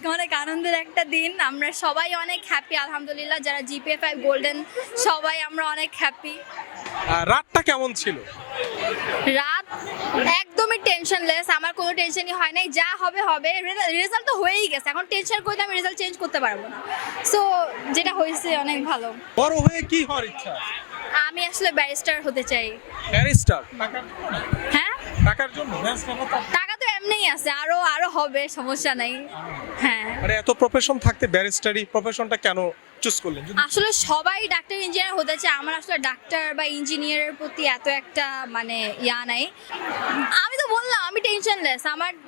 আজকে অনেক আনন্দের একটা দিন। আমরা সবাই অনেক হ্যাপি আলহামদুলিল্লাহ, যারা জিপিএ 5 গোল্ডেন সবাই আমরা অনেক হ্যাপি। রাতটা কেমন ছিল? রাত একদমই টেনশনলেস, আমার কোনো টেনশনই হয় নাই, যা হবে হবে। রেজাল্ট তো হয়েই গেছে, এখন টেনশন করলে আমি রেজাল্ট চেঞ্জ করতে পারবো না। সো যেটা হয়েছে অনেক ভালো। বড় হয়ে কি হওয়ার ইচ্ছা? আমি আসলে ব্যারিস্টার হতে চাই। ব্যারিস্টার? হ্যাঁ, টাকার জন্য? টাকা তো এমনিই আছে, আরো আরো হবে, সমস্যা নাই। হ্যাঁ, মানে এত প্রফেশন থাকতে ব্যারিস্টারি প্রফেশনটা কেন চুজ করলেন? আসলে সবাই ডাক্তার ইঞ্জিনিয়ার হতে চায়, আমার আসলে ডাক্তার বা ইঞ্জিনিয়ারের প্রতি এত একটা মানে ইয়া নাই। আমি তো বললাম আমি টেনশনলেস,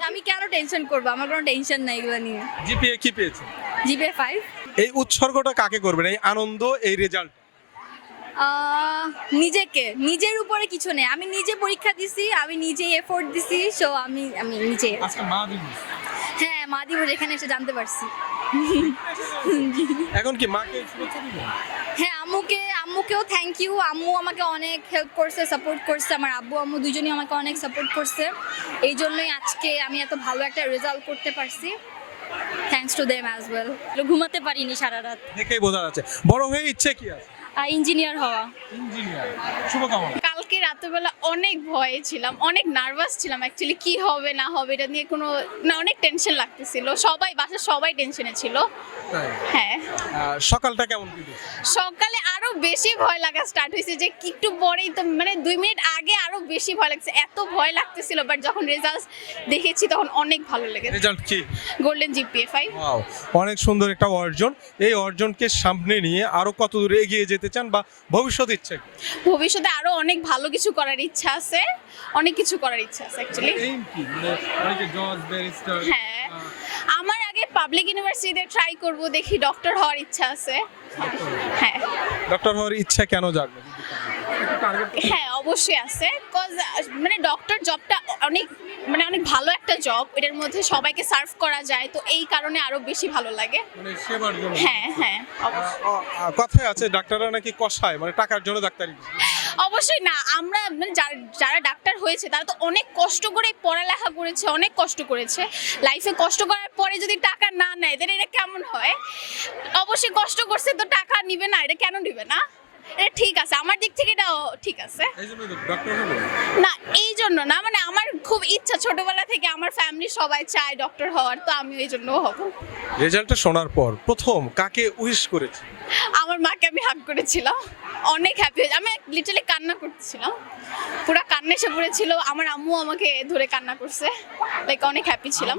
আমি কেন টেনশন করবো, আমার কোনো টেনশন নাই এগুলো নিয়ে। জিপিএ কি পেয়েছেন? জিপিএ 5। এই উৎসর্গটা কাকে করবেন, এই আনন্দ, এই রেজাল্ট? নিজের উপরে কিছু নেই, আমি নিজে পরীক্ষা দিছি, আমি নিজে এফোর্ট দিছি, সো আমি আমি নিজে। আজকে মা দিবস। হ্যাঁ, মা দিবস এখানে এসে জানতে পারছি। এখন কি মাকে শুভেচ্ছা দিবেন? হ্যাঁ, আম্মুকেও থ্যাংক ইউ। আম্মু আমাকে অনেক হেল্প করছে, সাপোর্ট করছে। আমার আব্বু আম্মু দুজনই আমাকে অনেক সাপোর্ট করছে, এই জন্যই আজকে আমি এত ভালো একটা রেজাল্ট করতে পারছি। Thanks to them as well. ঘুমাতে পারিনি সারা রাত। দেখেই বোঝা যাচ্ছে। বড় হয়ে ইচ্ছে কি আছে? ইঞ্জিনিয়ার হওয়া। ইঞ্জিনিয়ার। শুভকামনা। কালকে রাতেরবেলা অনেক ভয়ে ছিলাম, অনেক নার্ভাস ছিলাম অ্যাকচুয়ালি, কি হবে না হবে এটা নিয়ে কোনো না, অনেক টেনশন লাগতেছিল, বাসার সবাই টেনশনে ছিল। হ্যাঁ, সকালটা কেমন কেটেছে? সকালে আরো বেশি ভয় লাগা স্টার্ট হয়েছে, যে কি একটু পরেই তো মানে 2 মিনিট আগে আরো বেশি ভয় লাগছে, এত ভয় লাগতেছিল, বাট যখন রেজাল্ট দেখেছি তখন অনেক ভালো লেগেছে। রেজাল্ট কি? Golden GPA 5। ওয়াও, অনেক সুন্দর একটা অর্জন। এই অর্জনকে সামনে নিয়ে আরো কত দূর এগিয়ে যেতে চান বা ভবিষ্যৎ ইচ্ছে কি? ভবিষ্যতে আরো অনেক ভালো কিছু করার ইচ্ছা আছে, অনেক কিছু করার ইচ্ছা আছে অ্যাকচুয়ালি। এইম কি, মানে অনেকে জজ, ব্যারিস্টার। হ্যাঁ, আমার আগে পাবলিক ইউনিভার্সিটিতে ট্রাই করব, দেখি ডক্টর হওয়ার ইচ্ছা আছে। হ্যাঁ, ডক্টর হওয়ার ইচ্ছা কেন জাগলো? হ্যাঁ অবশ্যই আছে, কজ মানে ডক্টর জবটা অনেক অনেক ভালো একটা জব, এটার মধ্যে সবাইকে সার্ভ করা যায়, তো এই কারণে আরো বেশি ভালো লাগে। মানে সেবার জন্য। হ্যাঁ হ্যাঁ অবশ্যই। কথায় আছে ডাক্তাররা নাকি কষায়, মানে টাকার জন্য ডাক্তারি। অবশ্যই না, আমরা মানে যারা ডাক্তার হয়েছে তারা তো অনেক কষ্ট করে পড়ালেখা করেছে, অনেক কষ্ট করেছে লাইফে। কষ্ট করার পরে যদি টাকা না নেয় তাহলে এটা কেমন হয়? অবশ্যই কষ্ট করছে তো টাকা নিবে না, এটা কেন নিবে না? এটা ঠিক আছে, আমার দিক থেকে এটাও ঠিক আছে। না, এই জন্য না, মানে আমার খুব ইচ্ছা ছোটবেলা থেকে, আমার ফ্যামিলি সবাই চায় ডক্টর হওয়ার, তো আমি এই জন্য হব। রেজাল্টটা শোনার পর প্রথম কাকে উইশ করেছে? আমার মাকে আমি হাগ করেছিলাম, অনেক হ্যাপি হয়েছে, আমি লিটারালি কান্না করতেছিলাম, পুরো কান্না এসে পড়েছিল। আমার আম্মু আমাকে ধরে কান্না করছে, লাইক অনেক হ্যাপি ছিলাম।